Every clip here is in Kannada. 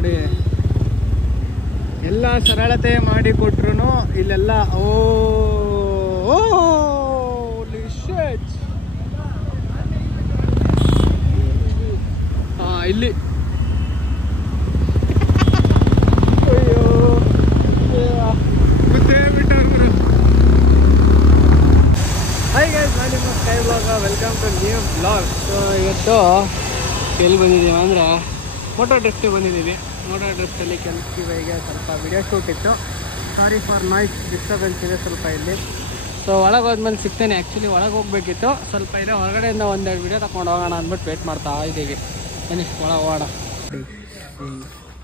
ನೋಡಿ, ಎಲ್ಲ ಸರಳತೆ ಮಾಡಿ ಕೊಟ್ರು ಇಲ್ಲೆಲ್ಲ ಇಲ್ಲಿ ಅಯ್ಯೋ ಗೊತ್ತೇ ಬಿಟ್ಟವ್ರು. ಹಾಯ್ ಗೈಸ್, ನಾನು ನಿಮ್ಮ sky blog. Welcome to new blog. So ಇವತ್ತು ಎಲ್ಲಿ ಬಂದಿದ್ದೀವಿ ಅಂದರೆ ಫೋಟೋ ಡ್ರಿಫ್ಟಿಗೆ ಬಂದಿದ್ದೀವಿ. ಫೋಟೋ ಡ್ರಿಫ್ಟಲ್ಲಿ ಕೆಲಸಕ್ಕೆ ಸ್ವಲ್ಪ ವಿಡಿಯೋ ಶೂಟ್ ಇತ್ತು. ಸಾರಿ ಫಾರ್ ನಾಯ್ಸ್, ಡಿಸ್ಟರ್ಬೆನ್ಸ್ ಇದೆ ಸ್ವಲ್ಪ ಇಲ್ಲಿ. ಸೊ ಒಳಗೆ ಹೋದ್ಮೇಲೆ ಸಿಗ್ತೇನೆ. ಆ್ಯಕ್ಚುಲಿ ಒಳಗೆ ಹೋಗ್ಬೇಕಿತ್ತು, ಸ್ವಲ್ಪ ಇದೆ. ಹೊರಗಡೆಯಿಂದ ಒಂದೆರಡು ವಿಡಿಯೋ ತಗೊಂಡು ಹೋಗೋಣ ಅಂದ್ಬಿಟ್ಟು ವೇಟ್ ಮಾಡ್ತಾ ಇದ್ದೀವಿ. ಬನ್ನಿ ಒಳಗೆ ಹೋಗೋಣ.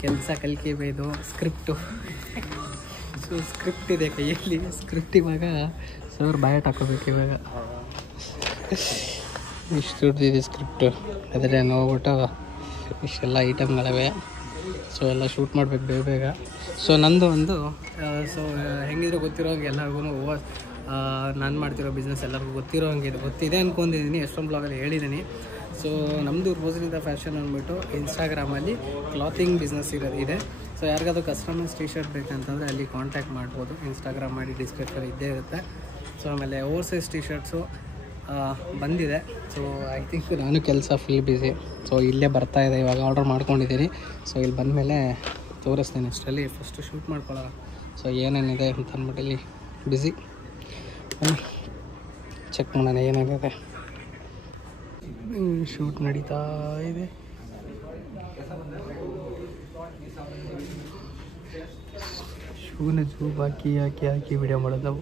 ಕೆಲಸ ಕಲಿಕೆಬೇಕು, ಸ್ಕ್ರಿಪ್ಟು. ಸೊ ಸ್ಕ್ರಿಪ್ಟ್ ಇದೆ ಕೈಯಲ್ಲಿ. ಸ್ಕ್ರಿಪ್ಟ್ ಇವಾಗ ಸರ್ ಬಾಯಟ್ ಹಾಕೋಬೇಕು. ಇವಾಗ ಇಷ್ಟು ದುಡ್ಡಿದೆ ಸ್ಕ್ರಿಪ್ಟು. ಆದರೆ ನೋಡ್ಬಿಟ್ಟು ಇಷ್ಟೆಲ್ಲ ಐಟಮ್ಗಳಿವೆ. ಸೊ ಎಲ್ಲ ಶೂಟ್ ಮಾಡಬೇಕು ಬೇಗ ಬೇಗ. ಸೊ ನಂದು ಒಂದು ಸೊ ಹೆಂಗಿದ್ರೆ ಗೊತ್ತಿರೋ ಹಂಗೆ ಎಲ್ಲರಿಗೂ ನಾನು ಮಾಡ್ತಿರೋ ಬಿಸ್ನೆಸ್ ಎಲ್ಲರಿಗೂ ಗೊತ್ತಿರೋ ಹಂಗೆ ಗೊತ್ತಿದೆ ಅಂದ್ಕೊಂಡಿದ್ದೀನಿ. ಎಷ್ಟೊಂದು ಬ್ಲಾಗಲ್ಲಿ ಹೇಳಿದ್ದೀನಿ. ಸೊ ನಮ್ಮದು ರೋಸ್ನಿಂದ ಫ್ಯಾಷನ್ ಅಂದ್ಬಿಟ್ಟು ಇನ್ಸ್ಟಾಗ್ರಾಮಲ್ಲಿ ಕ್ಲಾತಿಂಗ್ ಬಿಸ್ನೆಸ್ ಇದೆ. ಸೊ ಯಾರಿಗಾದ್ರೂ ಕಸ್ಟಮೈಸ್ ಟಿ ಶರ್ಟ್ ಬೇಕಂತಂದರೆ ಅಲ್ಲಿ ಕಾಂಟ್ಯಾಕ್ಟ್ ಮಾಡ್ಬೋದು. ಇನ್ಸ್ಟಾಗ್ರಾಮ್ ಮಾಡಿ ಡಿಸ್ಕ್ರಿಪ್ಷನ್ ಇದ್ದೇ ಇರುತ್ತೆ. ಸೊ ಆಮೇಲೆ ಓವರ್ ಸೈಜ್ ಟಿ ಶರ್ಟ್ಸು ಬಂದಿದೆ. ಸೊ ಐ ಥಿಂಕ್ ನಾನು ಕೆಲಸ ಫುಲ್ ಬ್ಯುಸಿ. ಸೊ ಇಲ್ಲೇ ಬರ್ತಾಯಿದೆ, ಇವಾಗ ಆರ್ಡರ್ ಮಾಡ್ಕೊಂಡಿದ್ದೀನಿ. ಸೊ ಇಲ್ಲಿ ಬಂದಮೇಲೆ ತೋರಿಸ್ತೀನಿ. ಅಷ್ಟರಲ್ಲಿ ಫಸ್ಟು ಶೂಟ್ ಮಾಡ್ಕೊಳ್ಳೋಣ. ಸೊ ಏನೇನಿದೆ ಅಂತ ಅಂದ್ಬಿಟ್ಟು ಇಲ್ಲಿ ಬ್ಯುಸಿ. ಚೆಕ್ ಮಾಡೋಣ ಏನೇನಿದೆ. ಶೂಟ್ ನಡೀತಾ ಇದೆ. ಶೂನ ಜೂಬ್ ಹಾಕಿ ವಿಡಿಯೋ ಮಾಡೋದು. ನಾವು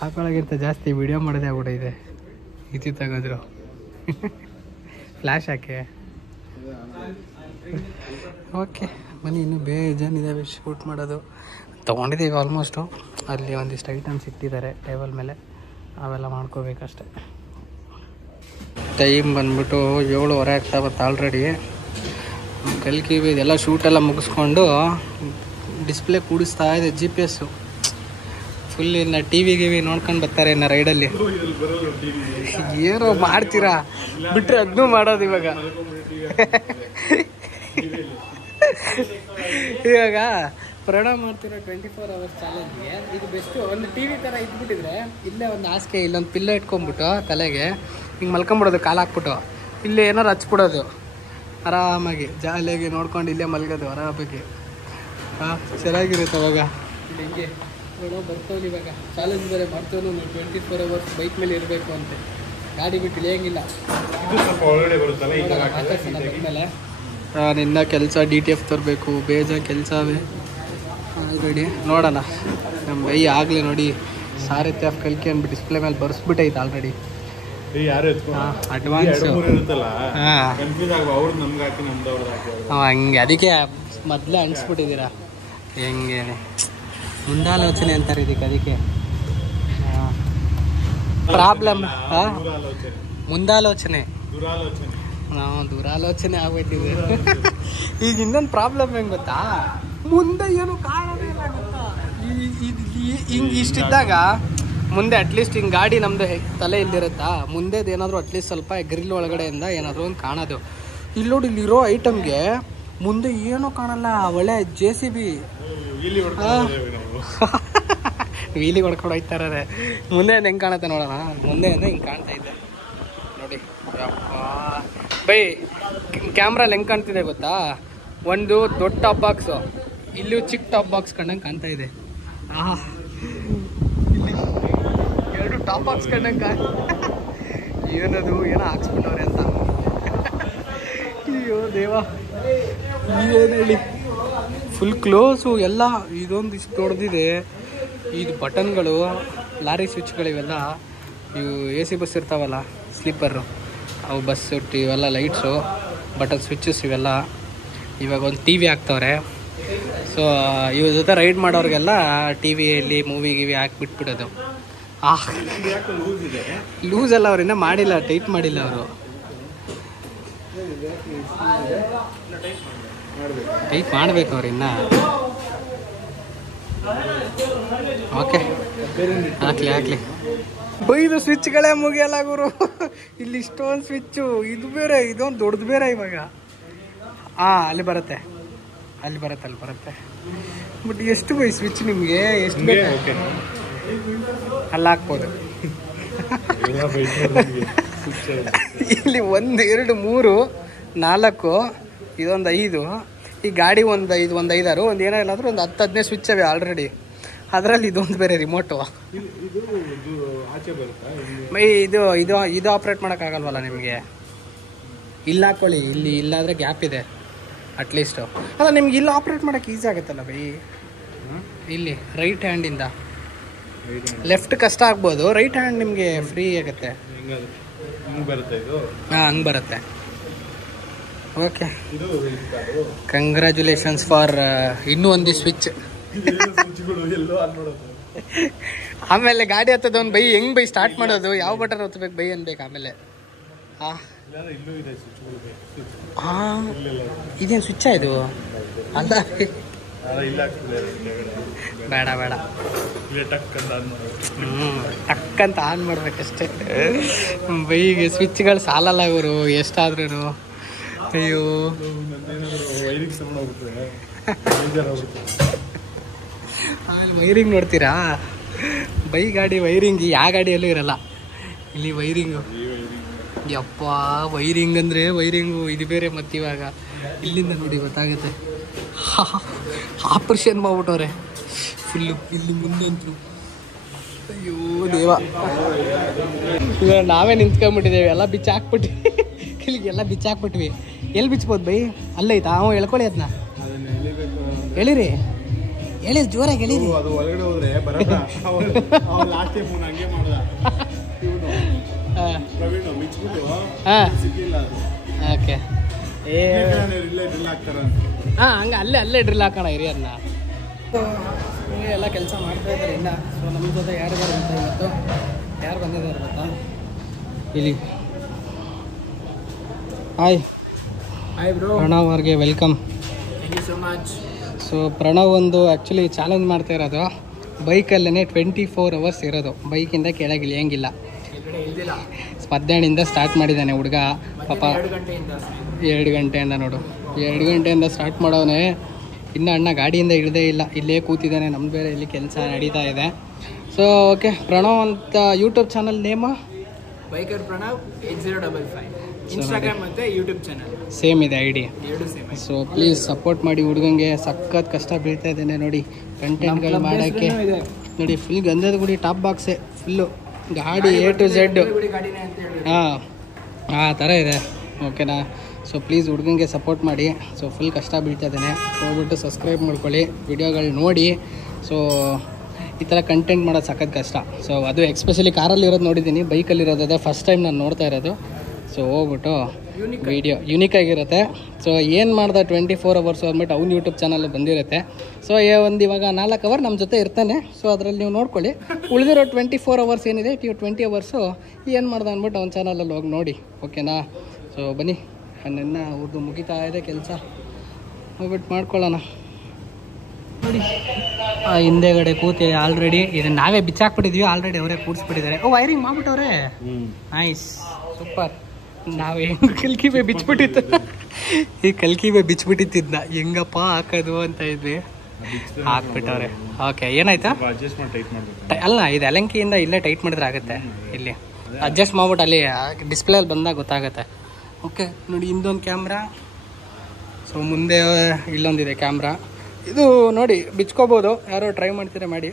ಹಾಕೊಳ್ಳೋಕ್ಕಿಂತ ಜಾಸ್ತಿ ವಿಡಿಯೋ ಮಾಡೋದೇ ಆಗ್ಬಿಟ್ಟಿದೆ. ಇದು ತೆಗೆದ್ರು ಫ್ಲ್ಯಾಶ್ ಹಾಕಿ. ಓಕೆ ಬನ್ನಿ, ಇನ್ನೂ ಬೇಜಾನಿದ್ದಾವೆ ಶೂಟ್ ಮಾಡೋದು. ತೊಗೊಂಡಿದ್ದೀವಿ ಆಲ್ಮೋಸ್ಟು. ಅಲ್ಲಿ ಒಂದಿಷ್ಟು ಐಟಮ್ಸ್ ಇಟ್ಟಿದ್ದಾರೆ ಟೇಬಲ್ ಮೇಲೆ, ಅವೆಲ್ಲ ಮಾಡ್ಕೋಬೇಕಷ್ಟೆ. ಟೈಮ್ ಬಂದ್ಬಿಟ್ಟು 7:30 ಆಗ್ತಾ ಬತ್ತು ಆಲ್ರೆಡಿ. ಕಲ್ಕಿವಿ ಇದೆಲ್ಲ ಶೂಟೆಲ್ಲ ಮುಗಿಸ್ಕೊಂಡು ಡಿಸ್ಪ್ಲೇ ಕೂಡಿಸ್ತಾ ಇದೆ. GPS ಫುಲ್ ಇನ್ನು ಟಿ ವಿ ನೋಡ್ಕೊಂಡು ಬರ್ತಾರೆ ಇನ್ನು ರೈಡಲ್ಲಿ. ಏನೋ ಮಾಡ್ತೀರಾ ಬಿಟ್ಟರೆ ಅದನ್ನೂ ಮಾಡೋದು ಇವಾಗ. ಇವಾಗ ಪ್ರಣಾಮ ಮಾಡ್ತಿರೋ 24 hours ಚಾಲೆಂಜ್ಗೆ ಇದು ಬೆಸ್ಟು. ಒಂದು ಟಿ ವಿ ಥರ ಇಟ್ಬಿಟ್ಟಿದ್ರೆ ಇಲ್ಲೇ ಒಂದು ಹಾಸಿಗೆ, ಇಲ್ಲೊಂದು ಪಿಲ್ಲ ಇಟ್ಕೊಂಡ್ಬಿಟ್ಟು ತಲೆಗೆ ಹಿಂಗೆ ಮಲ್ಕೊಂಬಿಡೋದು, ಕಾಲು ಹಾಕ್ಬಿಟ್ಟು ಇಲ್ಲೇ ಏನಾರು ಹಚ್ಬಿಡೋದು. ಆರಾಮಾಗಿ ಜಾಲಿಯಾಗಿ ನೋಡ್ಕೊಂಡು ಇಲ್ಲೇ ಮಲ್ಗೋದು ಆರಾಮಾಗಿ. ಚೆನ್ನಾಗಿರುತ್ತೆ ಅವಾಗ. ಹಿಂಗೆ ನೋಡೋ ಬರ್ತವನು ಇವಾಗ ಚಾಲೆಂಜ್ ಬೇರೆ ಮಾಡ್ತವನು. 24 hours ಬೈಕ್ ಮೇಲೆ ಇರಬೇಕು ಅಂತೆ, ಗಾಡಿ ಬಿಟ್ಟು ಇಳಿಯಂಗಿಲ್ಲ. ಬಂದಮೇಲೆ ನಿನ್ನ ಕೆಲಸ DTF ತರಬೇಕು, ಬೇಜಾನ್ ಕೆಲಸವೇ ಆಲ್ರೆಡಿ. ನೋಡೋಣ ನಮ್ಮ ಬೈ ಆಗಲೇ ನೋಡಿ ಸಾರಥಿ ಆಫ್ ಕಲ್ಕಿ ಅಂದ್ಬಿಟ್ಟು ಡಿಸ್ಪ್ಲೇ ಮೇಲೆ ಬರ್ಸ್ಬಿಟ್ಟೈತೆ ಆಲ್ರೆಡಿ. ಅಡ್ವಾನ್ಸ್ ಹಂಗೆ, ಅದಕ್ಕೆ ಮೊದಲೇ ಅಣಿಸ್ಬಿಟ್ಟಿದ್ದೀರಾ. ಹೆಂಗೆ ಮುಂದಾಲೋಚನೆ ಅಂತಾರೆ ಇದಕ್ಕೆ. ಅದಕ್ಕೆ ಪ್ರಾಬ್ಲಮ್ ಮುಂದಾಲೋಚನೆ, ದುರಾಲೋಚನೆ ಆಗ್ಬಿಟ್ಟಿದೆ. ಈಗ ಇನ್ನೊಂದು ಪ್ರಾಬ್ಲಮ್ ಹೆಂಗೆ ಗೊತ್ತಾ, ಮುಂದೆ ಏನು ಕಾರಣನೇ ಇಲ್ಲ ಗೊತ್ತಾ. ಹಿಂಗೆ ಇಷ್ಟಿದ್ದಾಗ ಮುಂದೆ ಅಟ್ಲೀಸ್ಟ್ ಹಿಂಗೆ ಗಾಡಿ ನಮ್ಮದು ತಲೆ ಇಲ್ಲಿರುತ್ತಾ, ಮುಂದೆದು ಏನಾದರೂ ಅಟ್ಲೀಸ್ಟ್ ಸ್ವಲ್ಪ ಗ್ರಿಲ್ ಒಳಗಡೆಯಿಂದ ಏನಾದರೂ ಒಂದು ಕಾಣೋದು. ಇಲ್ಲಿ ನೋಡಿ, ಇಲ್ಲಿರೋ ಐಟಮ್ಗೆ ಮುಂದೆ ಏನೂ ಕಾಣಲ್ಲ. ಒಳ್ಳೆ JCB ವೀಲಿಗೆ ಹೊಡ್ಕೊಂಡು ಹೋಗ್ತಾರೆ. ಮುಂದೆ ಹೆಂಗೆ ಕಾಣುತ್ತೆ ನೋಡೋಣ. ಮುಂದೆ ಹಿಂಗೆ ಕಾಣ್ತಾ ಇದ್ದೆ ನೋಡಿ. ಬೈ ಕ್ಯಾಮ್ರಲ್ಲಿ ಹೆಂಗೆ ಕಾಣ್ತಿದೆ ಗೊತ್ತಾ, ಒಂದು ದೊಡ್ಡ ಟಾಪ್ ಬಾಕ್ಸು, ಇಲ್ಲೂ ಚಿಕ್ಕ ಟಾಪ್ ಬಾಕ್ಸ್ ಕಂಡಂಗೆ ಕಾಣ್ತಾ ಇದೆ. ಇಲ್ಲಿ 2 ಟಾಪ್ ಬಾಕ್ಸ್ ಕಂಡಂಗೆ ಏನದು ಏನೋ ಹಾಕ್ಸ್ಬಿಟ್ಟವ್ರೆ ಅಂತ. ಅಯ್ಯೋ ದೇವ, ಏನು ಹೇಳಿ. ಫುಲ್ ಕ್ಲೋಸು ಎಲ್ಲ. ಇದೊಂದು ಇಷ್ಟು ದೊಡ್ಡದಿದೆ. ಇದು ಬಟನ್ಗಳು, ಲಾರಿ ಸ್ವಿಚ್ಗಳಿವೆಲ್ಲ. ಇವು AC ಬಸ್ ಇರ್ತಾವಲ್ಲ ಸ್ಲೀಪರು, ಅವು ಬಸ್ಸು ಇವೆಲ್ಲ ಲೈಟ್ಸು, ಬಟನ್ ಸ್ವಿಚ್ಚಸ್ ಇವೆಲ್ಲ. ಇವಾಗ ಒಂದು TV ಹಾಕ್ತವ್ರೆ. ಸೊ ಇವ್ರ ಜೊತೆ ರೈಡ್ ಮಾಡೋರಿಗೆಲ್ಲ TVಯಲ್ಲಿ ಮೂವಿ ಹಾಕ್ಬಿಟ್ಬಿಡೋದು. ಲೂಸ್ ಎಲ್ಲ ಅವ್ರಿಂದ ಮಾಡಿಲ್ಲ, ಟೈಟ್ ಮಾಡಿಲ್ಲ ಅವರು. ಟೈಟ್ ಮಾಡ್ಬೇಕು ಅವ್ರಿನ್ನ. ಓಕೆ ಹಾಕ್ಲಿ. ಬೈದು ಸ್ವಿಚ್ಗಳೇ ಮುಗಿಯಲ್ಲ ಗುರು. ಇಲ್ಲಿ ಇಷ್ಟೊಂದು ಸ್ವಿಚ್ಚು, ಇದು ಬೇರೆ, ಇದೊಂದು ದೊಡ್ಡದು ಬೇರೆ. ಇವಾಗ ಅಲ್ಲಿ ಬರುತ್ತೆ ಅಲ್ಲಿ ಬರುತ್ತೆ ಬಟ್ ಎಷ್ಟು ಬೈ ಸ್ವಿಚ್ ನಿಮಗೆ ಎಷ್ಟು ಬೇಕು ಅಲ್ಲಿ ಹಾಕ್ಬೋದು. ಇಲ್ಲಿ 1 2 3 4 ಇದೊಂದು 5 ಈ ಗಾಡಿ ಒಂದು 5 6 ಒಂದು ಏನೋ ಇಲ್ಲಾಂದ್ರೆ ಒಂದು 10-15 ಸ್ವಿಚ್ ಅವೆ ಆಲ್ರೆಡಿ. ಅದರಲ್ಲಿ ಇದೊಂದು ಬೇರೆ ರಿಮೋಟು. ಬೈ ಇದು ಆಪ್ರೇಟ್ ಮಾಡೋಕ್ಕಾಗಲ್ವಲ್ಲ ನಿಮಗೆ? ಇಲ್ಲ ಹಾಕ್ಕೊಳ್ಳಿ, ಇಲ್ಲಿ ಇಲ್ಲಾದರೆ ಗ್ಯಾಪ್ ಇದೆ ಅಟ್ಲೀಸ್ಟು. ಅಲ್ಲ ನಿಮ್ಗೆ ಇಲ್ಲಿ ಆಪ್ರೇಟ್ ಮಾಡೋಕ್ಕೆ ಈಸಿ ಆಗುತ್ತಲ್ಲ ಬೈ. ಇಲ್ಲಿ ರೈಟ್ ಹ್ಯಾಂಡಿಂದ ಲೆಫ್ಟ್ ಕಷ್ಟ ಆಗ್ಬೋದು, ರೈಟ್ ಹ್ಯಾಂಡ್ ನಿಮಗೆ ಫ್ರೀ ಆಗುತ್ತೆ. ಹಾಂ ಹಂಗೆ ಬರುತ್ತೆ. ಓಕೆ, ಕಂಗ್ರ್ಯಾಚುಲೇಷನ್ಸ್ ಫಾರ್ ಇನ್ನೂ ಒಂದು ಸ್ವಿಚ್. ಆಮೇಲೆ ಗಾಡಿ ಹತ್ತದವನು ಬೈ ಹೆಂಗ್ ಬೈ ಸ್ಟಾರ್ಟ್ ಮಾಡೋದು, ಯಾವ ಬಟನ್ ಒತ್ತಬೇಕು ಬೈ ಅನ್ಬೇಕು. ಆಮೇಲೆ ಇದೇನು ಸ್ವಿಚ್ ಇದು? ಅಲ್ಲ ಬೇಡ ಟಕ್ ಅಂತ ಆನ್ ಮಾಡ್ಬೇಕಷ್ಟೇ ಬೈಗೆ. ಸ್ವಿಚ್ಗಳು ಸಾಲಲ್ಲ ಇವರು ಎಷ್ಟಾದ್ರೂ. ಅಯ್ಯೋ ವೈರಿಂಗ್ ನೋಡ್ತೀರಾ ಬೈ? ಗಾಡಿ ವೈರಿಂಗ್ ಯಾವ ಗಾಡಿಯಲ್ಲೂ ಇರಲ್ಲ. ಇಲ್ಲಿ ವೈರಿಂಗು ಯಪ್ಪ, ವೈರಿಂಗ್ ಅಂದರೆ ವೈರಿಂಗು ಇದು ಬೇರೆ. ಮತ್ತು ಇವಾಗ ಇಲ್ಲಿಂದ ನೋಡಿ ಗೊತ್ತಾಗುತ್ತೆ. ಆಪ್ರೇಷನ್ ಮಾಡ್ಬಿಟ್ಟವ್ರೆ ಫುಲ್ಲು ಇಲ್ಲಿ ಮುಂದಂತೂ. ಅಯ್ಯೋ ದೇವ, ಇವಾಗ ನಾವೇ ನಿಂತ್ಕೊಂಡ್ಬಿಟ್ಟಿದ್ದೇವೆ. ಎಲ್ಲ ಬಿಚ್ಚಾಕ್ಬಿಟ್ವಿ, ಇಲ್ಲಿಗೆಲ್ಲ ಬಿಚ್ಚಾಕ್ಬಿಟ್ವಿ. ಎಲ್ಲಿ ಬಿಚ್ಬೋದು ಬೈ? ಅಲ್ಲೈತಾ? ಎಳ್ಕೊಳ್ಳಿ ಅದನ್ನ. ಹೇಳಿರಿ ಜೋರಾಗಿ ಹೇಳಿರಿ. ಓಕೆ, ಹಾಂ ಹಂಗೆ ಅಲ್ಲೇ ಡ್ರಿಲ್ ಹಾಕೋಣ ಇರಿ ಅದನ್ನ. ಎಲ್ಲ ಕೆಲಸ ಮಾಡ್ತಾ ಇದ್ದಾರೆ ಇನ್ನು. ಸೊ ನಮ್ಮ ಜೊತೆ ಯಾರಿದ್ದಾರೆ ಅಂತ ಇವತ್ತು ಯಾರು ಬಂದಿದ್ದಾರೆ ಗೊತ್ತಾ? ಇಲ್ಲಿ ಹಾಯ್ ಬ್ರೋ, ಪ್ರಣವ್ ಅವ್ರಿಗೆ welcome. Thank you so much. So Pranav ಒಂದು ಆ್ಯಕ್ಚುಲಿ ಚಾಲೆಂಜ್ ಮಾಡ್ತಾ ಇರೋದು ಬೈಕಲ್ಲೇ 24 hours ಇರೋದು. ಬೈಕಿಂದ ಕೆಳಗೆ ಇಳಿಯಂಗಿಲ್ಲ. ಮಧ್ಯಾಹ್ನದಿಂದ ಸ್ಟಾರ್ಟ್ ಮಾಡಿದ್ದಾನೆ ಹುಡುಗ ಪಾಪ. 2 ಗಂಟೆಯಿಂದ ನೋಡು, 2 ಗಂಟೆಯಿಂದ ಸ್ಟಾರ್ಟ್ ಮಾಡೋನೆ. ಇನ್ನು ಅಣ್ಣ ಗಾಡಿಯಿಂದ ಇಳದೇ ಇಲ್ಲ, ಇಲ್ಲೇ ಕೂತಿದ್ದಾನೆ. ನಮ್ದು ಬೇರೆ ಇಲ್ಲಿ ಕೆಲಸ ನಡೀತಾ ಇದೆ. ಸೊ ಓಕೆ, ಪ್ರಣವ್ ಅಂತ YouTube channel name biker Pranav 8055. Instagram ಮತ್ತು ಯೂಟ್ಯೂಬ್ ಚಾನಲ್ ಸೇಮ್ ಇದೆ ID. Same. So please support ಮಾಡಿ ಹುಡುಗಂಗೆ. ಸಖತ್ ಕಷ್ಟ ಬೀಳ್ತಾ ಇದ್ದೇನೆ ನೋಡಿ ಕಂಟೆಂಟ್ಗಳು ಮಾಡೋಕ್ಕೆ. ನೋಡಿ ಫುಲ್ ಗಂಧದ ಗುಡಿ ಟಾಪ್ ಬಾಕ್ಸೇ ಫುಲ್ಲು ಗಾಡಿ A to Z. ಹಾಂ ಆ ಥರ ಇದೆ. ಓಕೆನಾ? ಸೊ ಪ್ಲೀಸ್ ಹುಡುಗಂಗೆ ಸಪೋರ್ಟ್ ಮಾಡಿ. ಸೊ ಫುಲ್ ಕಷ್ಟ ಬೀಳ್ತಾ ಇದ್ದೇನೆ. ಹೋಗ್ಬಿಟ್ಟು ಸಬ್ಸ್ಕ್ರೈಬ್ ಮಾಡ್ಕೊಳ್ಳಿ, ವಿಡಿಯೋಗಳು ನೋಡಿ. ಸೊ ಈ ಥರ ಕಂಟೆಂಟ್ ಮಾಡೋದು ಸಖತ್ ಕಷ್ಟ. ಸೊ ಅದು ಎಕ್ಸ್ಪೆಷಲಿ ಕಾರಲ್ಲಿರೋದು ನೋಡಿದ್ದೀನಿ, ಬೈಕಲ್ಲಿರೋದೇ ಫಸ್ಟ್ ಟೈಮ್ ನಾನು ನೋಡ್ತಾ ಇರೋದು. ಸೊ ಹೋಗ್ಬಿಟ್ಟು ವೀಡಿಯೋ ಯೂನಿಕ್ ಆಗಿರುತ್ತೆ. ಸೊ ಏನು ಮಾಡ್ದೆ 24 hours ಅಂದ್ಬಿಟ್ಟು ಅವ್ನು ಯೂಟ್ಯೂಬ್ ಚಾನಲ್ ಬಂದಿರುತ್ತೆ. ಸೊ ಒಂದು ಇವಾಗ 4 hour ನಮ್ಮ ಜೊತೆ ಇರ್ತಾನೆ. ಸೊ ಅದರಲ್ಲಿ ನೀವು ನೋಡ್ಕೊಳ್ಳಿ. ಉಳಿದಿರೋ 24 hours ಏನಿದೆ, 20 hours ಏನು ಮಾಡ್ದೆ ಅಂದ್ಬಿಟ್ಟು ಅವ್ನ ಚಾನಲಲ್ಲಿ ಹೋಗಿ ನೋಡಿ. ಓಕೆನಾ? ಸೊ ಬನ್ನಿ, ನನ್ನ ಅವ್ರದ್ದು ಮುಗಿತಾ ಇದೆ ಕೆಲಸ, ಹೋಗ್ಬಿಟ್ಟು ಮಾಡ್ಕೊಳ್ಳೋಣ. ನೋಡಿ ಹಿಂದೆಗಡೆ ಕೂತಿ ಆಲ್ರೆಡಿ ಇದನ್ನು ನಾವೇ ಬಿಚ್ಚಾಕ್ಬಿಟ್ಟಿದ್ವಿ. ಆಲ್ರೆಡಿ ಅವರೇ ಕೂಡಿಸ್ಬಿಟ್ಟಿದ್ದಾರೆ. ವೈರಿಂಗ್ ಮಾಡ್ಬಿಟ್ಟವ್ರೆ. Nice, super. ನಾವು ಹೆಂಗೆ ಕಲ್ಕಿಬೆ ಬಿಚ್ಬಿಟ್ಟಿತ್ತು, ಈ ಕಲ್ಕಿಬೆ ಬಿಚ್ಬಿಟ್ಟಿತ್ತಿದ್ನ ಹೆಂಗಪ್ಪ ಹಾಕೋದು ಅಂತ ಇದ್ವಿ. ಹಾಕ್ಬಿಟ್ಟವ್ರೆ. ಓಕೆ, ಏನಾಯ್ತಾ? ಅಲ್ಲ, ಇದು ಅಲಂಕಿಯಿಂದ ಇಲ್ಲೇ ಟೈಟ್ ಮಾಡಿದ್ರೆ ಆಗುತ್ತೆ. ಇಲ್ಲಿ ಅಡ್ಜಸ್ಟ್ ಮಾಡ್ಬಿಟ್ಟು ಅಲ್ಲಿ ಡಿಸ್ಪ್ಲೇಲ್ಲಿ ಬಂದಾಗ ಗೊತ್ತಾಗುತ್ತೆ. ಓಕೆ ನೋಡಿ, ಇಂದೊಂದು ಕ್ಯಾಮ್ರಾ. ಸೊ ಮುಂದೆ ಇಲ್ಲೊಂದಿದೆ ಕ್ಯಾಮ್ರಾ. ಇದು ನೋಡಿ ಬಿಚ್ಕೋಬೋದು, ಯಾರೋ ಟ್ರೈ ಮಾಡ್ತೀರಾ ಮಾಡಿ.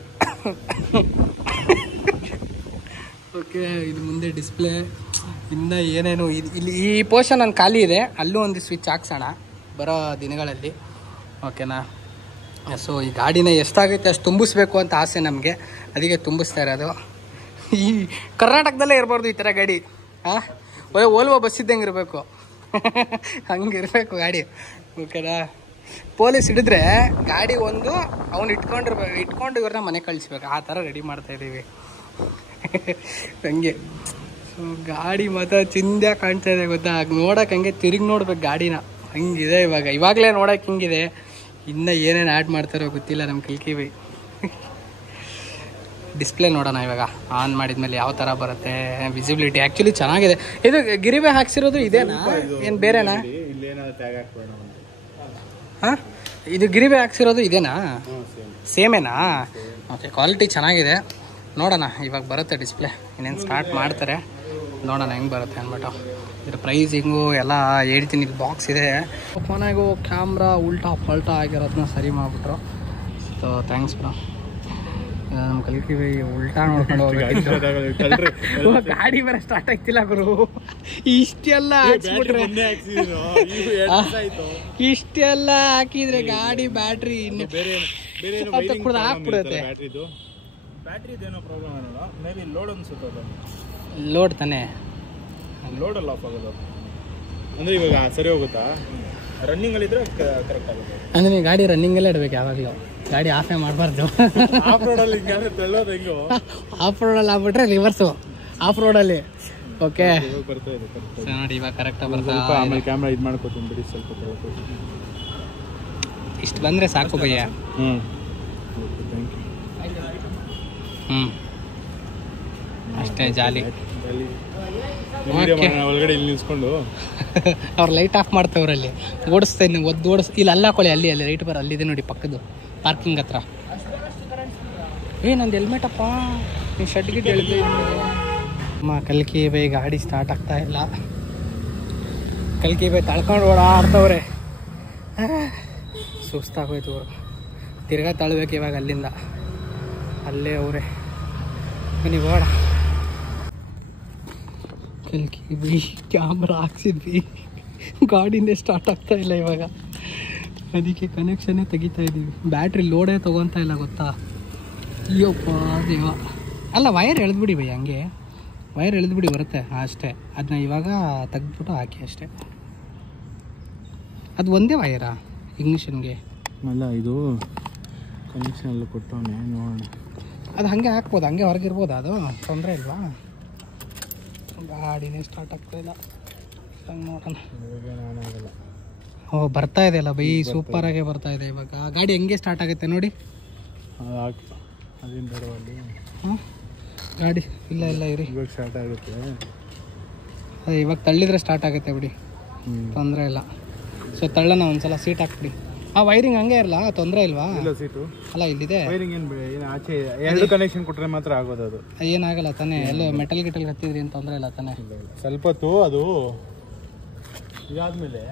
ಓಕೆ, ಇದು ಮುಂದೆ ಡಿಸ್ಪ್ಲೇ. ಇನ್ನು ಏನೇನು ಇಲ್ಲಿ ಈ ಪೋರ್ಷನ್ ಒಂದು ಖಾಲಿ ಇದೆ, ಅಲ್ಲೂ ಒಂದು ಸ್ವಿಚ್ ಹಾಕ್ಸೋಣ ಬರೋ ದಿನಗಳಲ್ಲಿ. ಓಕೆನಾ? ಸೊ ಈ ಗಾಡಿನ ಎಷ್ಟಾಗುತ್ತೆ ಅಷ್ಟು ತುಂಬಿಸ್ಬೇಕು ಅಂತ ಆಸೆ ನಮಗೆ, ಅದಕ್ಕೆ ತುಂಬಿಸ್ತಾ ಇರೋದು. ಈ ಕರ್ನಾಟಕದಲ್ಲೇ ಇರಬಾರ್ದು ಈ ಥರ ಗಾಡಿ. ಹಾಂ, ಓಲ್ವೋ ಬಸ್ ಇದ್ದಂಗೆ ಇರಬೇಕು, ಹಂಗಿರಬೇಕು ಗಾಡಿ. ಓಕೆನಾ? ಪೊಲೀಸ್ ಹಿಡಿದ್ರೆ ಗಾಡಿ ಒಂದು ಅವ್ನು ಇಟ್ಕೊಂಡು ಇವ್ರನ್ನ ಮನೆ ಕಳಿಸ್ಬೇಕು, ಆ ಥರ ರೆಡಿ ಮಾಡ್ತಾಯಿದ್ದೀವಿ. ಹಂಗೆ. ಸೊ ಗಾಡಿ ಮಾತ್ರ ಚಿಂದ್ಯಾ ಕಾಣ್ತಾ ಇದೆ ಗೊತ್ತಾ? ನೋಡೋಕೆ ಹಂಗೆ ತಿರುಗಿ ನೋಡ್ಬೇಕು ಗಾಡಿನ, ಹಂಗಿದೆ ಇವಾಗಲೇ ನೋಡೋಕೆ ಹಿಂಗಿದೆ. ಇನ್ನು ಏನೇನು ಆ್ಯಡ್ ಮಾಡ್ತಾರೋ ಗೊತ್ತಿಲ್ಲ ನಮ್ಮ ಕಲ್ಕಿವಿ. ಡಿಸ್ಪ್ಲೇ ನೋಡೋಣ ಇವಾಗ ಆನ್ ಮಾಡಿದ್ಮೇಲೆ ಯಾವ ಥರ ಬರುತ್ತೆ ವಿಸಿಬಿಲಿಟಿ. ಆ್ಯಕ್ಚುಲಿ ಚೆನ್ನಾಗಿದೆ. ಇದು ಗಿರಿವೆ ಹಾಕ್ಸಿರೋದು ಇದೇನಾ, ಏನು ಬೇರೆನಾ? ಹಾಂ, ಇದು ಗಿರಿಬೆ ಹಾಕ್ಸಿರೋದು ಇದೇನಾ? ಸೇಮೇನಾ? ಓಕೆ, ಕ್ವಾಲಿಟಿ ಚೆನ್ನಾಗಿದೆ. ನೋಡೋಣ ಇವಾಗ ಬರುತ್ತೆ ಡಿಸ್ಪ್ಲೇ, ಇನ್ನೇನು ಸ್ಟಾರ್ಟ್ ಮಾಡ್ತಾರೆ, ನೋಡೋಣ ಹೆಂಗೆ ಬರುತ್ತೆ ಅಂದ್ಬಿಟ್ಟು. ಇದ್ರ ಪ್ರೈಸಿಂಗು ಎಲ್ಲ ಹೇಳ್ತೀನಿ. ಇದು ಬಾಕ್ಸ್ ಇದೆ. ಫೋನಾಗೂ ಕ್ಯಾಮ್ರಾ ಉಲ್ಟಾ ಫಲ್ಟಾ ಆಗಿರೋದನ್ನ ಸರಿ ಮಾಡಿಬಿಟ್ರು. So thanks bro. ನಮ್ಮ ಕಲಿತೀವಿ ಉಲ್ಟಾ ನೋಡ್ಕೊಂಡು ಹೋಗ್ಬೇಕು. ಗಾಡಿ ಬೇರೆ ಸ್ಟಾರ್ಟ್ ಆಗ್ತಿಲ್ಲ ಗುರು. ಇಷ್ಟೆಲ್ಲ ಹಾಕ್ಸ್ಬಿಟ್ರೆ, ಇಷ್ಟೆಲ್ಲ ಹಾಕಿದ್ರೆ ಗಾಡಿ ಬ್ಯಾಟ್ರಿ ಇನ್ನು ಹಾಕ್ಬಿಡುತ್ತೆ. ಲೋಡ್ ತಾನೆ, ಲೋಡ್ ಅಲ್ಲ ಆಫ್ ಆಗೋದು ಅಂದ್ರೆ ಇವಾಗ ಸರಿ ಹೋಗುತ್ತಾ? ರನ್ನಿಂಗ್ ಅಲ್ಲಿ ಇದ್ರೆ ಕರೆಕ್ಟ್ ಆಗುತ್ತೆ. ಅಂದ್ರೆ ನೀವು ಗಾಡಿ ರನ್ನಿಂಗ್ ಅಲ್ಲೇ ಇಡಬೇಕು ಯಾವಾಗಲೂ, ಗಾಡಿ ಆಫೇ ಮಾಡಬಾರ್ದು. ಆಫ್ ರೋಡಲ್ಲಿ ಹಿಂಗಾದ್ರೆ ತಳ್ಳೋದು ಹೆಂಗೋ? ಆಫ್ ರೋಡಲ್ಲಿ ಆಗ್ಬಿಟ್ರೆ ರಿವರ್ಸು ಆಫ್ ರೋಡಲ್ಲಿ. ಓಕೆ ಬರ್ತಾ ಇದೆ ನೋಡಿ ಇವಾಗ ಕರೆಕ್ಟಾಗಿ ಬರ್ತಾ. ಆಮೇಲೆ ಕ್ಯಾಮ್ರಾ ಇದು ಮಾಡ್ಕೊತೀನಿ ಬಿಡಿ, ಸ್ವಲ್ಪ ಇಷ್ಟು ಬಂದರೆ ಸಾಕು ಭಯ್ಯ. ಅಷ್ಟೇ ಜಾಲಿ. ಒಳಗಡೆ ಇಲ್ಲಿ ನಿಲ್ಸ್ಕೊಂಡು ಅವ್ರು ಲೈಟ್ ಆಫ್ ಮಾಡ್ತವ್ರಲ್ಲಿ ಓಡಿಸ್ತೇನೆ, ಇಲ್ಲಿ ಅಲ್ಲ ಹಾಕೊಳ್ಳಿ, ಅಲ್ಲಿ ಲೈಟ್ ಬರ, ಅಲ್ಲಿದೆ ನೋಡಿ ಪಕ್ಕದ್ದು ಪಾರ್ಕಿಂಗ್ ಹತ್ರ. ನಂದು ಹೆಲ್ಮೆಟ್ ಅಪ್ಪ, ನೀವು ಶೆಡ್ ಗಿಡ್ ಹೇಳಿದ್ದೆ. ಅಮ್ಮ ಕಲ್ಕಿ ಬೈ ಗಾಡಿ ಸ್ಟಾರ್ಟ್ ಆಗ್ತಾ ಇಲ್ಲ. ಕಲ್ಕಿ ಬೈ ತಳ್ಕೊಂಡು ಓಡಾಡ್ತವ್ರೆ. ಸುಸ್ತಾಗೋಯ್ತು ಅವರು, ತಿರ್ಗಾ ತಳ್ಬೇಕು ಇವಾಗ ಅಲ್ಲಿಂದ. ಅಲ್ಲೇ ಅವರೇ ನೀವು ಓಡ. ಕಲ್ಕಿ ಬೈ ಕ್ಯಾಮ್ರಾ ಹಾಕ್ಸಿದ್ವಿ, ಗಾಡಿನೇ ಸ್ಟಾರ್ಟ್ ಆಗ್ತಾ ಇಲ್ಲ ಇವಾಗ. ಅದಕ್ಕೆ ಕನೆಕ್ಷನ್ನೇ ತೆಗಿತಾ ಇದ್ದೀವಿ. ಬ್ಯಾಟ್ರಿ ಲೋಡೇ ತೊಗೊತಾ ಇಲ್ಲ ಗೊತ್ತಾ. ಅಯ್ಯಪ್ಪ ದೇವ. ಅಲ್ಲ ವೈರ್ ಎಳೆದ್ಬಿಡಿ ಬೈ, ಹಂಗೆ ವೈರ್ ಎಳೆದ್ಬಿಡಿ ಬರುತ್ತೆ ಅಷ್ಟೇ. ಅದನ್ನ ಇವಾಗ ತೆಗೆದ್ಬಿಟ್ಟು ಹಾಕಿ ಅಷ್ಟೇ. ಅದು ಒಂದೇ ವೈರಾ ಇಗ್ನಿಷನ್ಗೆ? ಅಲ್ಲ, ಇದು ಕನೆಕ್ಷನ್ ಎಲ್ಲ ಕೊಟ್ಟವನೇ, ನೋಡೋಣ. ಅದು ಹಾಗೆ ಹಾಕ್ಬೋದು, ಹಂಗೆ ಹೊರಗಿರ್ಬೋದು, ಅದು ತೊಂದರೆ ಇಲ್ವಾ? ಗಾಡಿನೇ ಸ್ಟಾರ್ಟ್ ಆಗ್ತಾ ಇಲ್ಲ. ಹಂಗೆ ನೋಡೋಣ. ಓ ಬರ್ತಾ ಇದೆ ಅಲ್ಲ ಬೈ, ಸೂಪರಾಗೆ ಬರ್ತಾ ಇದೆ ಇವಾಗ. ಗಾಡಿ ಹೆಂಗೆ ಸ್ಟಾರ್ಟ್ ಆಗುತ್ತೆ ನೋಡಿ. ಹಾಂ ಗಾಡಿ ಇಲ್ಲ ಇರಿ, ಇವಾಗ ಸ್ಟಾರ್ಟ್ ಆಗುತ್ತೆ. ಅದೇ ಇವಾಗ ತಳ್ಳಿದ್ರೆ ಸ್ಟಾರ್ಟ್ ಆಗುತ್ತೆ ಬಿಡಿ, ತೊಂದರೆ ಇಲ್ಲ. ಸೊ ತಳ್ಳೋಣ ಒಂದ್ಸಲ, ಸೀಟ್ ಹಾಕ್ಬಿಡಿ. ಆ ವೈರಿಂಗ್ ಹಂಗೆ ಇರಲ್ಲ, ತೊಂದರೆ ಇಲ್ವಾ? ಸೀಟು ಅಲ್ಲ ಇಲ್ಲಿದೆ ವೈರಿಂಗ್. ಏನು ಆಚೆ ಎರಡು ಕನೆಕ್ಷನ್ ಕೊಟ್ಟರೆ ಮಾತ್ರ ಆಗೋದು, ಅದು ಏನಾಗಲ್ಲ ತಾನೇ? ಎಲ್ಲೋ ಮೆಟಲ್ ಗಿಟಲ್ ಹತ್ತಿದ್ರಿ ಅಂತ ತೊಂದರೆ ಇಲ್ಲ ತಾನೇ? ಸ್ವಲ್ಪ ಹೊತ್ತು ಅದು ಇದಾದ್ಮೇಲೆ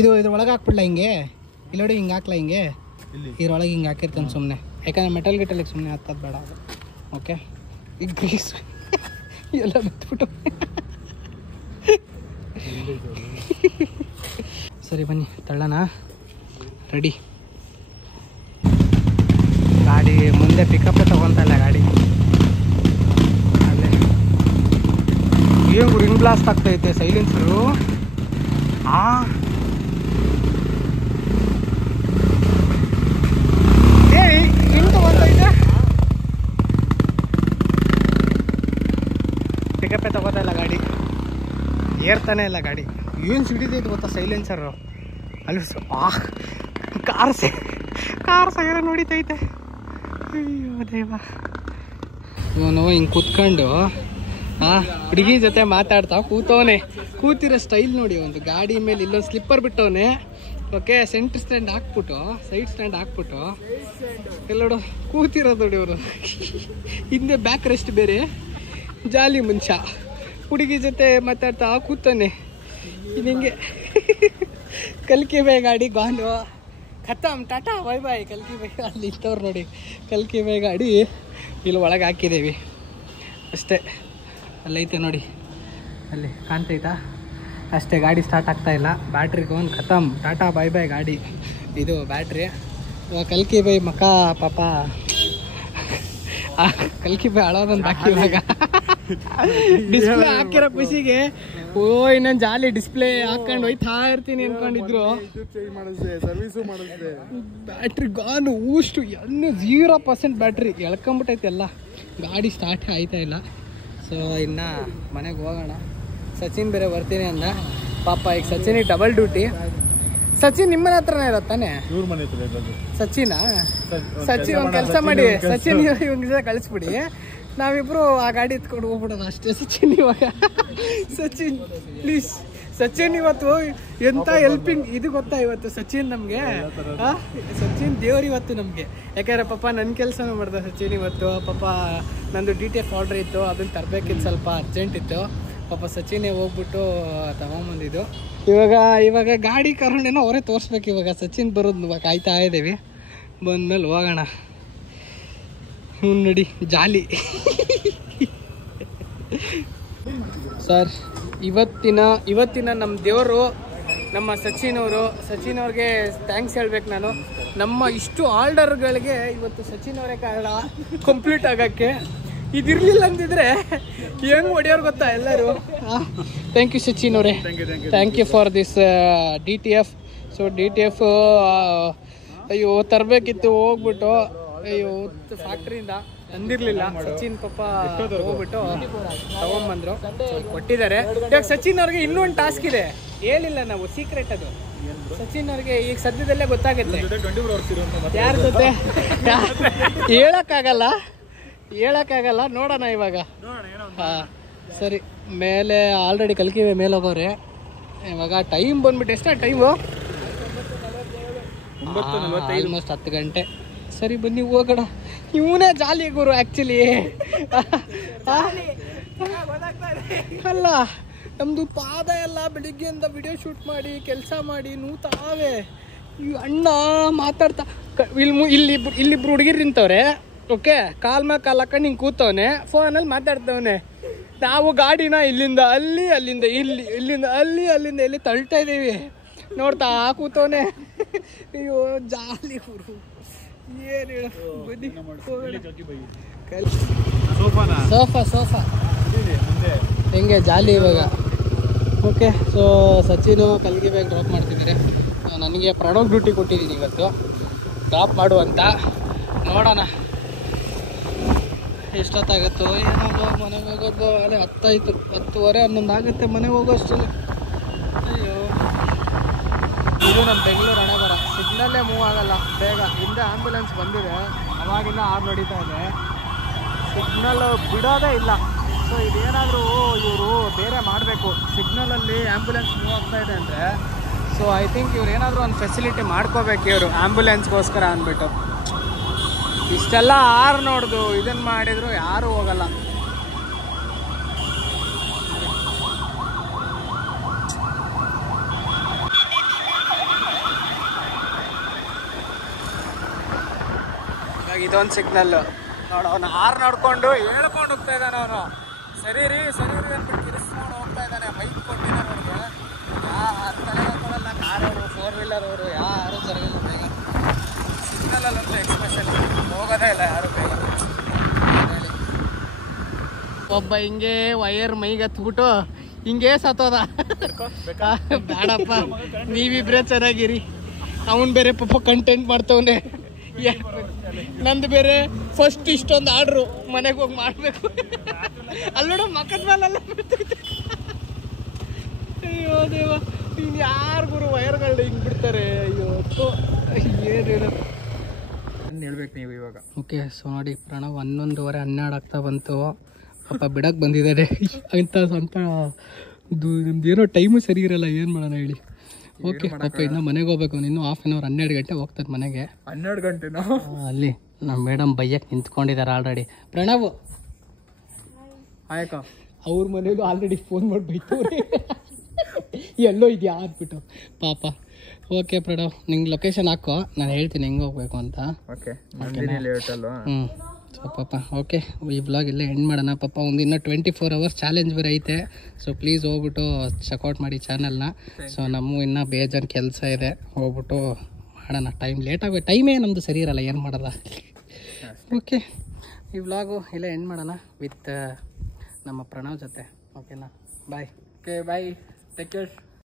ಇದು ಒಳಗೆ ಹಾಕ್ಬಿಡ್ಲ ಹಿಂಗೆ? ಇಲ್ಲಿ ನೋಡಿ ಹಿಂಗೆ ಹಾಕ್ಲಾ ಹಿಂಗೆ? ಇದ್ರೊಳಗೆ ಹಿಂಗೆ ಹಾಕಿರ್ತಾನೆ ಸುಮ್ಮನೆ, ಯಾಕಂದ್ರೆ ಮೆಟಲ್ ಗಿಟಲಿಗೆ ಸುಮ್ಮನೆ ಹತ್ತೋದು ಬೇಡ. ಓಕೆ, ಈಗ ಗ್ರೀಸ್ ಎಲ್ಲ ಬಿಟ್ಬಿಟ್ಟು ಸರಿ ಬನ್ನಿ ತಳ್ಳೋಣ. ರೆಡಿ. ಗಾಡಿ ಮುಂದೆ ಪಿಕಪ್ಪೇ ತೊಗೊತಾ ಇಲ್ಲ ಗಾಡಿ. ಅಲ್ಲೇ ಏನು ರಿಂಗ್ ಬ್ಲಾಸ್ಟ್ ಆಗ್ತೈತೆ ಸೈಲೆನ್ಸರು. ಪಿಕಪ್ಪೇ ತಗೋತಾ ಇಲ್ಲ ಗಾಡಿ, ಏರ್ತಾನೆ ಇಲ್ಲ ಗಾಡಿ. ಏನು ಸಿಡಿದೈತೆ ಗೊತ್ತಾ ಸೈಲೆನ್ಸರು ಅಲ್ಲಿ. ಕಾರ್ ಸೈರ ನೋಡಿತೈತೆ. ಅಯ್ಯೋ ದೇವ. ಇವನು ಹಿಂಗೆ ಕೂತ್ಕೊಂಡು ಹುಡುಗಿ ಜೊತೆ ಮಾತಾಡ್ತಾ ಕೂತವನೆ. ಕೂತಿರೋ ಸ್ಟೈಲ್ ನೋಡಿ, ಒಂದು ಗಾಡಿ ಮೇಲೆ ಇಲ್ಲೊಂದು ಸ್ಲಿಪ್ಪರ್ ಬಿಟ್ಟವನೆ. ಓಕೆ, ಸೆಂಟ್ರ್ ಸ್ಟ್ಯಾಂಡ್ ಹಾಕ್ಬಿಟ್ಟು, ಸೈಡ್ ಸ್ಟ್ಯಾಂಡ್ ಹಾಕ್ಬಿಟ್ಟು ಎಲ್ಲೋಡು ಕೂತಿರೋದು ನೋಡಿ ಅವರು. ಹಿಂದೆ ಬ್ಯಾಕ್ ರೆಸ್ಟ್ ಬೇರೆ, ಜಾಲಿ ಮನುಷ್ಯ. ಹುಡುಗಿ ಜೊತೆ ಮಾತಾಡ್ತಾ ಕೂತಾನೆ. ಇದು ಹಿಂಗೆ ಕಲ್ಕಿ ಬೈ ಗಾಡಿ ಗಾನು ಖತಮ್, ಟಾಟಾ ಬೈ ಬಾಯ್. ಕಲ್ಕಿ ಬೈ ಅಲ್ಲಿ ಇತ್ತವ್ರು ನೋಡಿ, ಕಲ್ಕಿ ಬೈ ಗಾಡಿ ಇಲ್ಲಿ ಒಳಗೆ ಹಾಕಿದ್ದೀವಿ ಅಷ್ಟೇ. ಅಲ್ಲೈತೆ ನೋಡಿ, ಅಲ್ಲಿ ಕಾಣ್ತೈತಾ? ಅಷ್ಟೇ, ಗಾಡಿ ಸ್ಟಾರ್ಟ್ ಆಗ್ತಾ ಇಲ್ಲ. ಬ್ಯಾಟ್ರಿ ಗೋನ್ ಖತಮ್, ಟಾಟಾ ಬೈ ಬಾಯ್ ಗಾಡಿ. ಇದು ಬ್ಯಾಟ್ರಿ. ಇವಾಗ ಕಲ್ಕಿ ಬೈ ಮಕ ಪಾಪ, ಕಲ್ಕಿ ಬೈ ಅಳೋದೊಂದು ಬಾಕಿ. ಇವಾಗ ಡಿಸ್ಪ್ಲೇ ಹಾಕಿರೋ ಖುಷಿಗೆ ಇನ್ನೊಂದು ಜಾಲಿ ಡಿಸ್ಪ್ಲೇ ಹಾಕೊಂಡು ಹೋಯ್ತಾ ಇರ್ತೀನಿ ಅನ್ಕೊಂಡಿದ್ರು. ಬ್ಯಾಟ್ರಿ ಗಾನು ಊಷ್ಟು ಇನ್ನು 0% ಬ್ಯಾಟ್ರಿ ಎಳ್ಕೊಂಬಿಟ್ಟೈತೆ ಎಲ್ಲ. ಗಾಡಿ ಸ್ಟಾರ್ಟೇ ಆಯ್ತಾ ಇಲ್ಲ. ಸೊ ಇನ್ನು ಮನೆಗೆ ಹೋಗೋಣ. ಸಚಿನ್ ಬೇರೆ ಬರ್ತೀನಿ ಅಂದ ಪಾಪ. ಈಗ ಸಚಿನಿಗೆ ಡಬಲ್ ಡ್ಯೂಟಿ. ಸಚಿನ್ ನಿಮ್ಮನ ಹತ್ರನೇ ಇರತ್ತಾನೆ? ಸಚಿನಾ? ಸಚಿನ್ ಒಂದು ಕೆಲಸ ಮಾಡಿ, ಸಚಿನ್ ಇವಾಗ ಕಳಿಸ್ಬಿಡಿ, ನಾವಿಬ್ರು ಆ ಗಾಡಿ ಎತ್ಕೊಂಡು ಹೋಗ್ಬಿಡೋಣ ಅಷ್ಟೇ. ಸಚಿನ್ ಇವಾಗ, ಸಚಿನ್ ಪ್ಲೀಸ್ ಸಚಿನ್ ಇವತ್ತು ಎಂತ ಹೆಲ್ಪಿಂಗ್ ಇದು ಗೊತ್ತಾ ಇವತ್ತು ಸಚಿನ್ ನಮಗೆ ಸಚಿನ್ ದೇವ್ರು ಇವತ್ತು ನಮಗೆ. ಯಾಕಂದ್ರೆ ಪಾಪ ನನ್ನ ಕೆಲಸನೂ ಮಾಡ್ದೆ ಸಚಿನ್ ಇವತ್ತು. ಪಾಪ ನಂದು DTF ಆರ್ಡ್ರ್ ಇತ್ತು, ಅದನ್ನು ತರಬೇಕಿತ್ತು, ಸ್ವಲ್ಪ ಅರ್ಜೆಂಟ್ ಇತ್ತು. ಪಾಪ ಸಚಿನೇ ಹೋಗ್ಬಿಟ್ಟು ತಗೊಂಬಂದಿದ್ದು. ಇವಾಗ ಗಾಡಿ ಕರೋಣೇನೋ ಅವರೇ ತೋರಿಸ್ಬೇಕು. ಇವಾಗ ಸಚಿನ್ ಬರೋದು ಕಾಯ್ತಾ ಇದ್ದೀವಿ. ಬಂದ್ಮೇಲೆ ಹೋಗೋಣ. ನೋಡಿ ಜಾಲಿ. ಸರ್ ಇವತ್ತಿನ ನಮ್ಮ ದೇವರು ನಮ್ಮ ಸಚಿನ್ ಅವ್ರಿಗೆ ಥ್ಯಾಂಕ್ಸ್ ಹೇಳ್ಬೇಕು ನಾನು. ನಮ್ಮ ಇಷ್ಟು ಆರ್ಡರ್ಗಳಿಗೆ ಇವತ್ತು ಸಚಿನ್ ಅವರೇ ಕಾರಣ ಕಂಪ್ಲೀಟ್ ಆಗೋಕ್ಕೆ. ಇದಿರಲಿಲ್ಲ ಅಂತಿದ್ರೆ ಹೆಂಗೆ ಹೊಡೆಯೋರು ಗೊತ್ತಾ ಎಲ್ಲರೂ. ಥ್ಯಾಂಕ್ ಯು ಸಚಿನ್ ಅವರೇ, thank you for this DTF. So DTF ಅಯ್ಯೋ ತರಬೇಕಿತ್ತು, ಹೋಗ್ಬಿಟ್ಟು ಅಯ್ಯೋ ಫ್ಯಾಕ್ಟ್ರಿಯಿಂದ ತಂದಿರಲಿಲ್ಲ. ಸಚಿನ್ ಪಾಪ ಹೋಗ್ಬಿಟ್ಟು ತಗೊಂಬಂದ್ರು, ಕೊಟ್ಟಿದ್ದಾರೆ. ಇವಾಗ ಸಚಿನ್ ಅವ್ರಿಗೆ ಇನ್ನೊಂದು ಟಾಸ್ಕ್ ಇದೆ, ಹೇಳಿಲ್ಲ ನಾವು, ಸೀಕ್ರೆಟ್ ಅದು. ಸಚಿನ್ ಅವ್ರಿಗೆ ಈಗ ಸದ್ಯದಲ್ಲೇ ಗೊತ್ತಾಗುತ್ತೆ ಯಾರ ಜೊತೆ. ಹೇಳಕ್ಕಾಗಲ್ಲ, ನೋಡೋಣ ಇವಾಗ. ಹಾಂ ಸರಿ, ಮೇಲೆ ಆಲ್ರೆಡಿ ಕಲ್ಕಿವೆ ಮೇಲೆ ಹೋಗೋರೆ. ಇವಾಗ ಟೈಮ್ ಬಂದ್ಬಿಟ್ಟು ಎಷ್ಟ ಟೈಮು? ಆಲ್ಮೋಸ್ಟ್ 10 ಗಂಟೆ. ಸರಿ ಬನ್ನಿ ಹೋಗೋಣ. ಇವನೇ ಜಾಲಿ ಗುರು ಆ್ಯಕ್ಚುಲಿ. ಅಲ್ಲ ನಮ್ಮದು ಪಾದ ಎಲ್ಲ ಬೆಳಿಗ್ಗೆಯಿಂದ ವಿಡಿಯೋ ಶೂಟ್ ಮಾಡಿ ಕೆಲಸ ಮಾಡಿ ನೂತಾವೆ. ಈ ಅಣ್ಣ ಮಾತಾಡ್ತಾ ಇಲ್ಲಿಬ್ರು ಹುಡುಗಿರು ನಿಂತವ್ರೆ. ಓಕೆ, ಕಾಲ್ ಮೇಲೆ ಕಾಲು ಹಾಕೊಂಡು ಹಿಂಗೆ ಕೂತವನೆ, ಫೋನಲ್ಲಿ ಮಾತಾಡ್ತವನೆ. ನಾವು ಗಾಡಿನ ಇಲ್ಲಿಂದ ಅಲ್ಲಿ, ಅಲ್ಲಿಂದ ಇಲ್ಲಿ, ಇಲ್ಲಿಂದ ಅಲ್ಲಿ, ಅಲ್ಲಿಂದ ಇಲ್ಲಿ ತಳ್ತಾ ಇದ್ದೀವಿ. ನೋಡ್ತಾ ಕೂತವನೆ. ಅಯ್ಯೋ ಜಾಲಿ ಗುರು, ಏನು ಹೇಳ. ಬನ್ನಿ ಸೋಫಾ ಹೆಂಗೆ ಜಾಲಿ ಇವಾಗ. ಓಕೆ, ಸೊ ಸಚಿನು ಕಲ್ಗಿ ಬ್ಯಾಗ್ ಡ್ರಾಪ್ ಮಾಡ್ತಿದ್ದಾರೆ. ನನಗೆ ಪ್ರಣವ್ ಡ್ಯೂಟಿ ಕೊಟ್ಟಿದ್ದೀನಿ ಇವತ್ತು, ಡ್ರಾಪ್ ಮಾಡು ಅಂತ. ನೋಡೋಣ ಎಷ್ಟೊತ್ತಾಗುತ್ತೋ ಏನೋ. ಮನೆಗೆ ಹೋಗೋದು ಅದೇ 10 ಆಯಿತು, 10:30 11 ಆಗುತ್ತೆ ಮನೆಗೆ ಹೋಗೋಷ್ಟು. ಅಯ್ಯೋ, ಇದು ನಮ್ಮ ಬೆಂಗಳೂರು ಹಣೆ ಬರ. ಸಿಗ್ನಲ್ಲೇ ಮೂವ್ ಆಗಲ್ಲ ಬೇಗ. ಹಿಂದೆ ಆ್ಯಂಬುಲೆನ್ಸ್ ಬಂದಿದೆ, ಅವಾಗಿಂದ ಆರು ನಡೀತಾ ಇದೆ. ಸಿಗ್ನಲ್ ಬಿಡೋದೇ ಇಲ್ಲ. ಸೊ ಇದೇನಾದರೂ ಇವರು ಬೇರೆ ಮಾಡಬೇಕು. ಸಿಗ್ನಲಲ್ಲಿ ಆ್ಯಂಬುಲೆನ್ಸ್ ಮೂವ್ ಆಗ್ತಾ ಇದೆ ಅಂದರೆ, ಸೊ ಐ ಥಿಂಕ್ ಇವ್ರು ಏನಾದರೂ ಒಂದು ಫೆಸಿಲಿಟಿ ಮಾಡ್ಕೋಬೇಕು ಇವರು ಆ್ಯಂಬುಲೆನ್ಸ್ಗೋಸ್ಕರ ಅಂದ್ಬಿಟ್ಟು. ಇಷ್ಟೆಲ್ಲ ಆರು ನೋಡ್ದು ಇದನ್ನು ಮಾಡಿದ್ರು ಯಾರೂ ಹೋಗಲ್ಲ. ಇದೊಂದು ಸಿಗ್ನಲ್ಲು ನೋಡು. ಅವನು ಆರು ನೋಡ್ಕೊಂಡು ಹೇಳ್ಕೊಂಡು ಹೋಗ್ತಾ ಇದ್ದಾನೆ ಅವನು. ಸರಿ ರೀ ಅಂದ್ಬಿಟ್ಟು ತಿರ್ಸ್ಕೊಂಡು ಹೋಗ್ತಾ ಇದ್ದಾನೆ. ಬೈಕ್ ಕೊಟ್ಟಿದ್ದಾರೆ ಅವ್ರಿಗೆ. ಯಾರು ತಲೆಗೆ ಹಾಕೋಲ್ಲ, ಕಾರವರು 4 ವೀಲರ್ ಅವರು ಯಾರು ಸರಿಗಿಲ್ಲ ಬೇಗ. ಸಿಗ್ನಲಲ್ಲಂತೂ ಎಕ್ಸ್ಪ್ರೆಷನ್ ಹೋಗೋದೇ ಇಲ್ಲ ಯಾರು ಬೇಗ. ಹೇಳಿ, ಒಬ್ಬ ಹಿಂಗೆ ವೈರ್ ಮೈಗೆ ಹತ್ಬಿಟ್ಟು ಹಿಂಗೆ ಸತ್ತೋದ. ಬೇಡಪ್ಪ, ನೀವಿಬ್ರೇ ಚೆನ್ನಾಗಿರಿ. ಅವನು ಬೇರೆ ಪಾಪ ಕಂಟೆಂಟ್ ಮಾಡ್ತವನೆ. ನಂದು ಬೇರೆ ಫಸ್ಟ್ ಇಷ್ಟೊಂದು ಆರ್ಡ್ರು ಮನೆಗೆ ಹೋಗಿ ಮಾಡಬೇಕು. ಅಲ್ಲೋಡ ಮಕ್ಕದ ಮೇಲೆಲ್ಲ ಬಿಡ್ತೈತೆ. ಅಯ್ಯೋ ದೇವ, ಇನ್ನು ಯಾರು ಗುರು ವೈರ್ಗಳು ಹಿಂಗೆ ಬಿಡ್ತಾರೆ. ಅಯ್ಯೋ ಏನು ಹೇಳೋದು ಹೇಳ್ಬೇಕು ನೀವು ಇವಾಗ. ಓಕೆ, ಸೊ ನೋಡಿ ಪ್ರಣವ್ 11:30 12 ಆಗ್ತಾ ಬಂತು. ಪಾಪ ಬಿಡಕ್ಕೆ ಬಂದಿದ್ದಾರೆ ಅಂತ ನಮ್ದು ಏನೋ ಟೈಮು ಸರಿ ಇರಲ್ಲ, ಏನು ಮಾಡೋಣ ಹೇಳಿ. ಓಕೆ, ಪಾಪ ಇನ್ನು ಮನೆಗೆ ಹೋಗ್ಬೇಕು. ಇನ್ನು 1/2 hour 12 ಗಂಟೆ ಹೋಗ್ತದೆ ಮನೆಗೆ. 12 ಗಂಟೆನಾ? ಅಲ್ಲಿ ನಮ್ಮ ಮೇಡಮ್ ಬೈಯಕ್ಕೆ ನಿಂತ್ಕೊಂಡಿದ್ದಾರೆ ಆಲ್ರೆಡಿ. ಪ್ರಣವ್ ಆಯ್ಕ ಅವ್ರ ಮನೇಲೂ ಆಲ್ರೆಡಿ ಫೋನ್ ಮಾಡಿ ಬೈತವ್ರೆ, ಎಲ್ಲೋ ಇದೆಯಾ ಅಂದ್ಬಿಟ್ಟು ಪಾಪ. ಓಕೆ ಪ್ರಣವ್, ನಿಂಗೆ ಲೊಕೇಶನ್ ಹಾಕೋ, ನಾನು ಹೇಳ್ತೀನಿ ಹೆಂಗೆ ಹೋಗ್ಬೇಕು ಅಂತ. ಸೊ ಪಾಪ ಓಕೆ, ಈ ಬ್ಲಾಗ್ ಇಲ್ಲೇ ಎಂಡ್ ಮಾಡೋಣ. ಪಾಪ ಒಂದು ಇನ್ನೂ 24 hours ಚಾಲೆಂಜ್ ಬೇರೆ ಐತೆ. ಸೊ ಪ್ಲೀಸ್ ಹೋಗ್ಬಿಟ್ಟು ಚೆಕ್ಔಟ್ ಮಾಡಿ ಚಾನಲ್ನ. ಸೊ ನಮ್ಮ ಇನ್ನೂ ಬೇಜಾನ್ ಕೆಲಸ ಇದೆ, ಹೋಗ್ಬಿಟ್ಟು ಮಾಡೋಣ. ಟೈಮ್ ಲೇಟ್ ಆಗುತ್ತೆ, ಟೈಮೇ ನಮ್ಮದು ಸರಿ ಇರಲ್ಲ, ಏನು ಮಾಡೋಲ್ಲ. ಓಕೆ, ಈ ವ್ಲಾಗು ಇಲ್ಲೇ ಎಂಡ್ ಮಾಡೋಣ ವಿತ್ ನಮ್ಮ ಪ್ರಣವ್ ಜೊತೆ. ಓಕೆನಾ? Bye. Okay bye, take care.